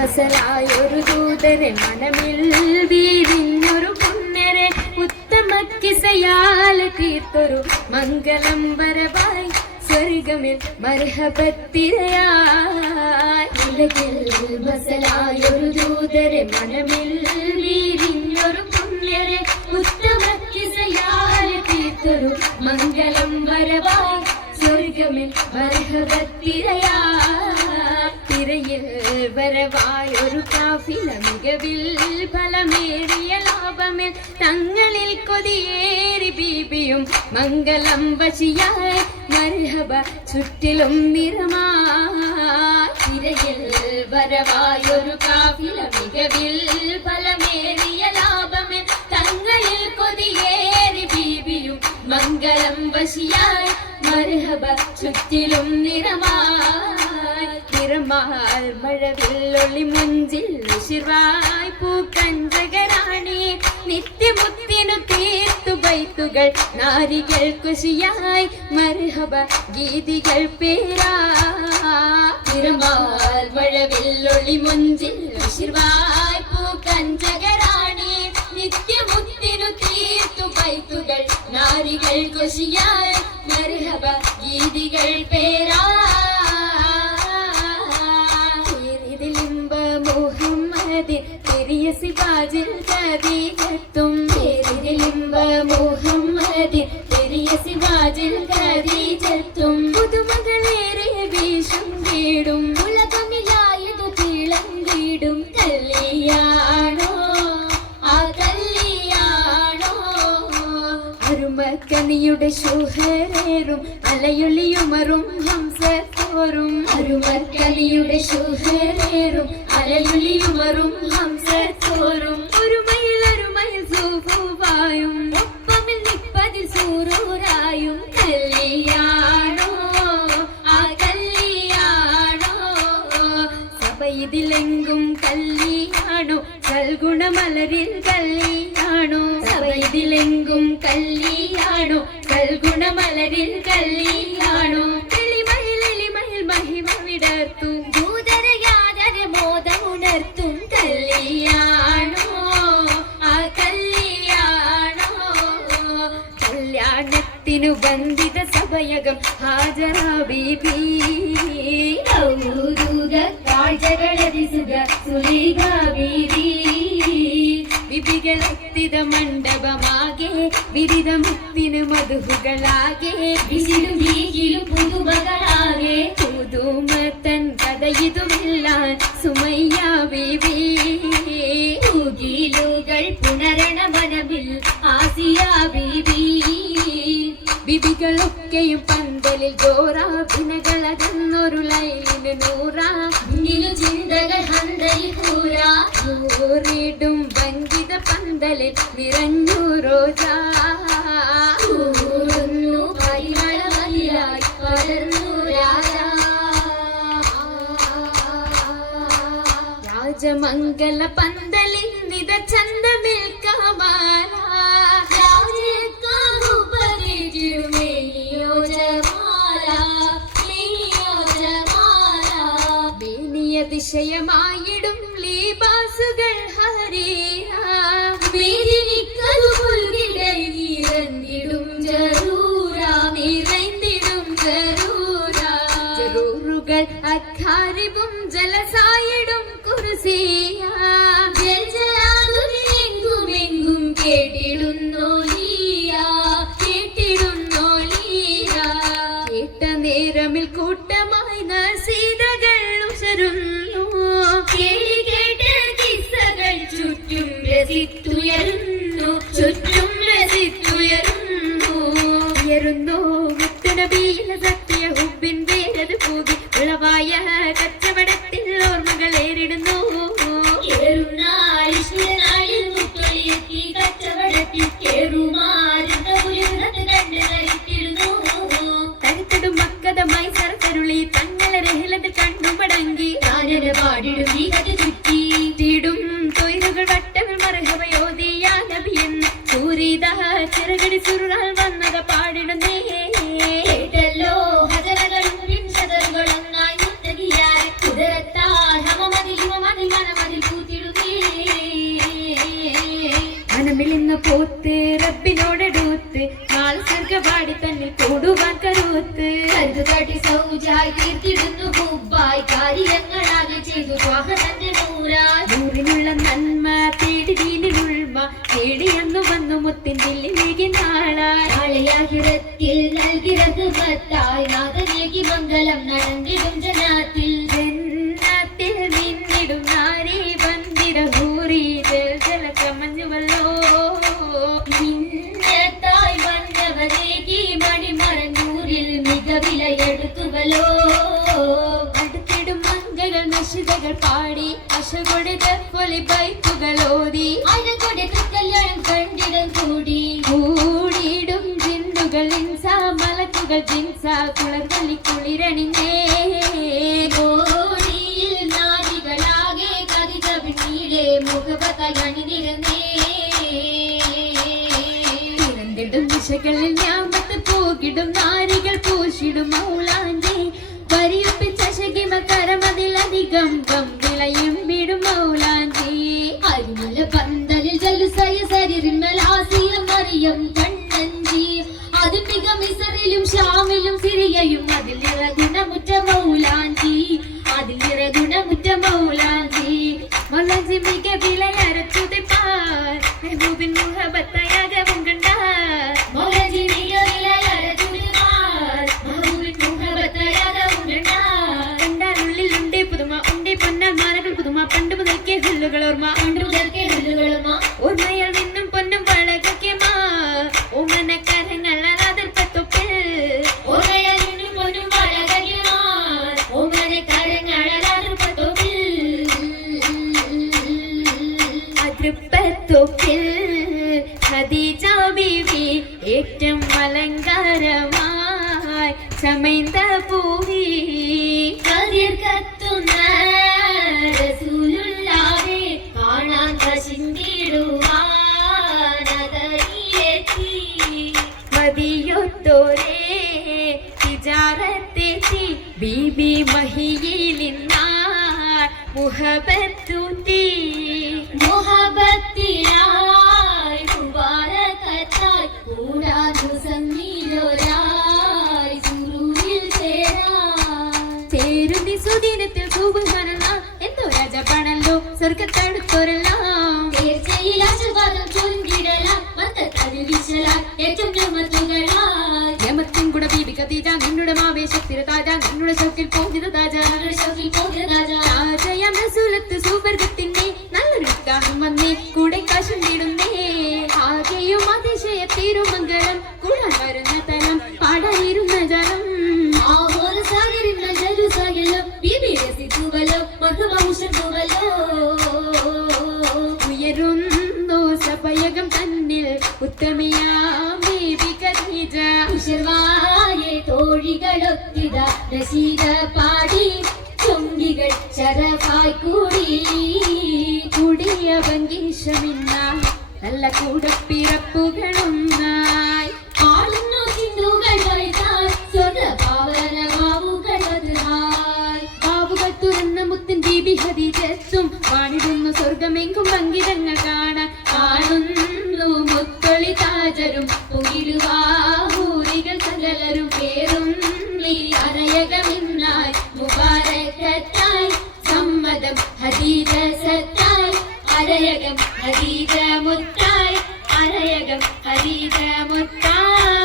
ബസലായൊരു ദൂതരെ മനമിൽ വീരിഞ്ഞൊരു പുണ്യരെ ഉത്തമ കിസയാൽ തീർത്തൊരു മംഗളം വരവായി സ്വർഗമിൽ മർഹബത്തിരയായി ബസലായൊരു ദൂതരെ മനമിൽ വീരിഞ്ഞൊരു പുണ്യരെ ഉത്തമ കിസയാൽ തീർത്തൊരു മംഗളം വരവായി സ്വർഗമിൽ മർഹബത്തിരയായി തിരയിൽ വരവായൊരു കാഫില മികവിൽ ഫലമേറിയ ലാഭമിൽ തങ്ങളിൽ കൊതിയേറി ബീബിയും മംഗളം വശിയായി മർഹബ ചുറ്റിലും നിറമായി തിരയിൽ വരവായൊരു കാഫില മികവിൽ ഫലമേറിയ ലാഭമിൽ തങ്ങളിൽ കൊതിയേറി ബീബിയും മംഗളം വശിയായി മർഹബ ചുറ്റിലും നിറമായി നിറമാൽ മഴവില്ലൊളി മുഞ്ചിൽ ശിവായ് പൂക്കഞ്ചകരാണി നിത്യമുത്തിനു തീർത്തു ബൈത്തുകൾ നാരികൾ കുശിയായി മർഹബ ഗീതികൾ പേരാ നിറമാൽ മഴവില്ലൊളി മുഞ്ചിൽ ശിവായ് പൂക്കഞ്ചകരാണി നിത്യമുത്തിനു തീർത്തു ബൈത്തുകൾ നാരികൾ കുശിയായി മർഹബ ഗീതികൾ പേരാ പെരിയ സിവാജിൽ ഖദീജത്തും പേരിലിംബ മുഹമ്മദിൻ പെരിയ സിവാജിൽ ഖദീജത്തും പുതുമകളേറെ വീശും വീടും ഉലകമിലായതു തിളങ്ങിടും കല്യാണോ ആ കല്യാണോ അരുമക്കനിയുടെ ശുഹരേറും അലയൊളിയുമറും ഹംസത്തോറും അരുമക്കനിയുടെ ശുഹരേറും അലയൊളിയുമറും ഹംസത്തോറും ഒരു മയിൽ സൂഫുവായും ഒപ്പമിൽ നിപ്പതിൽ സൂറൂരായും കല്യാണോ ആ കല്യാണോ സഭയിതിലെങ്കും കല്യാണോ കൽഗുണമലരിൽ കല്യാണോ സഭയിതിലെങ്കും കല്യാണോ കൽഗുണമലരിൽ കല്യാണോ എളിമയിൽ മഹിമ വിടർത്തും ദൂതരയാദര മോദമുണർത്തും കല്യാണോ ആ കല്യാണോ കല്യാണത്തിനു ബന്ധിത സഭയകം ഹാജരാ ബീബി കാഴ്ചകളതിസുക സുലീഖ ബീബി വിപികളെത്തിത മണ്ഡപമാകെ വിരിതമുത്തിനു മധുഹുകളാകെ വിശിലും വീകിലും പുതുമകളാകെ പുതുമത്തൻ കഥയിതുമില്ല സുമയ്യ ബീബി ൂകിലുകൾ പുണരണ മനമിൽ ആസിയ ബീബി ബിബികളൊക്കെയും പന്തലിൽ ഗോറാഭിനകളകന്നൊരു ലൈലിന് നൂറാ ചിന്തകൾ ഹന്തയിൽ കൂറാ ൂറിടും വഞ്ചിത പന്തലിൽ നിറഞ്ഞു റോജാ പരിമളമതിയായി പടർന്നു രാജാ രാജമംഗല പന്തലിന്നിത ചന്തമിൽ കമാല അതിശയമായിടും ലീബാസുകൾ നിറഞ്ഞിടും ജറൂറുകൾ അഖാരിബും ജലസായിടും കുർസിയെങ്കും കേട്ടിടുന്നോ കേട്ട നേരമിൽ കൂട്ടമായി നസീതകൾ ഉശരുന്നു കേളി കേട്ട കിസ്സകൾ ചുറ്റും രസിത്തുയരുന്നു ഉയരുന്നു മുത്തുനബിയിലെ സത്യ ഹുബിൻ വേരത് പൂകി ഉളവായ കച്ചവടത്തിൽ ഓർമ്മകൾ ഏറിടുന്നു തനിത്തടും മക്കതമായി സരസരുളി തങ്ങളെ രഹിലത് കണ്ണു മടങ്ങി പാടിടും ഈ കഥ ചുറ്റിടും തൊഴിലുകൾ വട്ടങ്ങൾ മറഹവയോദിയ നബിയെന്ന് സൂരിത ചിറകടി സുരുളാൽ വന്നത് പാടിടുന്നേ കേട്ടല്ലോ ഹജറകളും പിൻഷതറുകളൊന്നായി മുത്തകിയാൽ കുതിരത്താൽ ഹമമതി പോത്ത് റബ്ബിനോടടുത്ത് നാളെ സ്വർഗവാടി തന്നിൽ കൂടുവാൻ കരുത്ത് കരുതുകാട്ടി സൗജായി തീർത്തിടുന്നു ഹുബ്ബായി കാര്യങ്ങളാകെ ചെയ്തു വാഹനന്റെ നൂറിനുള്ള നന്മ തേടി ദീനിനുൾമ തേടിയന്നു വന്നു മുത്തിൻ ദില്ലിലേക്ക് നാളെയാഹിറത്തിൽ നൽകി രഘുമത്തായി നാഥനേകി മംഗളം നടന്നിടും ജനാത്തിൽ ജന്നാത്തിൽ നിന്നിടും നാരി വന്ദിര ഹൂറി ജലക്കമഞ്ഞുവല്ലോ മിന്നത്തായി വന്നവനേകി മണിമറഞ്ഞൂരിൽ മികവിലയെടുത്തുവല്ലോ അടുത്തിടും മംഗകൾ നിശിതകൾ പാടി അശകൊടുത്ത പൊലി ബൈക്കുകൾ ഓതി അഴകൊടെ കല്യാണം കണ്ടിടം കൂടിയിടും ജിന്നുകൾ ഇൻസ മലക്കുകൾ ജിൻസ കുളർവല്ലി കുളിരണിഞ്ഞേ ഓടിയിൽ നാരികളാകെ കവിത പിന്നീടെ മുഖപതായി അണിനിരന്നേ ഇറന്നിടും ദിശകളിൽ ഞാമത്ത് പോകിടും നാരികൾ പൂശിടും മൗലാഞ്ചി വരിയൊപ്പിച്ച ശകിമ കരമതിലധികം ഗംഭിളയും വിടും മൗലാഞ്ചി അരിമല പന്തലിൽ ജലുസയ സരിമലാസിയ മറിയം കണ്ണഞ്ചി അത് മിക മിസറിലും ഷാമിലും സിറിയയും അതിലിറ ഗുണമുറ്റ മൗലാഞ്ചി മൗലാഞ്ചി മിക വിലയരച്ചുതിപ്പാർ മെഹബൂബിൻ മുഹബത്തയാകവും കണ്ടാർ മൗലാഞ്ചി മിക വിലയരച്ചുതിപ്പാർ മെഹബൂബിൻ മുഹബത്തയാകവും കണ്ടാലുള്ളിൽ ഉണ്ടേ പുതുമ ഉണ്ടേ പൊന്നാൻ മാനകൾ പുതുമ പണ്ട് മുതൽക്കേ ഹുല്ലുകൾ ഓർമ്മ ഓർമ്മയാൽ നിന്നും പൊന്നും വളകയ്ക്കുമാ ഓമന കരങ്ങൾ അതിർപ്പത്തൊപ്പിൽ അതിർപ്പത്തൊപ്പിൽ ഖദീജ ബീവി ഏറ്റവും അലങ്കാരമായി ചമൈന്ത പൂവി കതിർ കത്തുന്ന റസൂലുള്ളാഹെ കാണാൻ വശിന്തിടുവാനതയിലെത്തി മതിയൊത്തോരേ തിജാറത്തെത്തി ബീബി മഹിയിലിന്നാർ മുഹബത്തൂറ്റി മുഹബത്തിനായി മുബാരകത്തായി കൂടാതു സന്നിലൊരായി സുറൂരിൽ ചേരുന്നി സുദിനത്തിൽ സുബ്ഹാനല്ല എന്തോ രാജപാണല്ലോ സ്വർഗത്തടുത്തോരെല്ലാം തീർച്ചയിൽ ആശീർവാദം ചൊല്ലിടലാം മത്തത്തിൽ വിശലാൽ ഏറ്റവും യമത്തുകളായി യമത്തിൻ കൂടെ ബീബി ഖദീജ നിന്നുടെ ആവേശത്തിലെ താജ നിന്നുടെ ശൗക്കിൽ പോകിത താജ താജയം റസൂലത്ത് സുവർഗത്തിന്റെ നല്ലൊരു നിക്കാഹും വന്നേ കൂടെ കാശുണ്ടിടുന്നേ ആകെയും അതിശയ തിരുമംഗലം കൂടാൻ വരുന്ന തലം പാടായിരുന്ന ജലം ഉയരുന്നു സഭയകം തന്നിൽ ഉത്തമയാം ബീബി ഖദീജ തോഴികളൊത്തിട രസീത പാടി ചുണ്ടികൾ ചരവായി കൂടിയ ഭംഗീഷമിന്ന നല്ല കൂടപ്പിറപ്പുകളൊന്നായി ആളുന്നു ഹിന്ദുകൾ വൈതാൽ സ്വതപാവനമാവുകളതിനായി ബാവുകൾ തുറന്ന മുത്തൻ ബീബി ഖദീജത്തും വാണിടുന്നു സ്വർഗമെങ്കും ഭംഗിതങ്ങൾ കാണാൻ കാണുന്നു മുത്തൊളി താജരും പുകിടുവാഹൂരികൾ സകലരും പേരും അരയകമിന്നായി മുബാരകത്തായി സമ്മതം ഹദീജ സത്തായി അരയകം ഹദീജ മുത്തായി അരയകം ഹദീജ മുത്തായി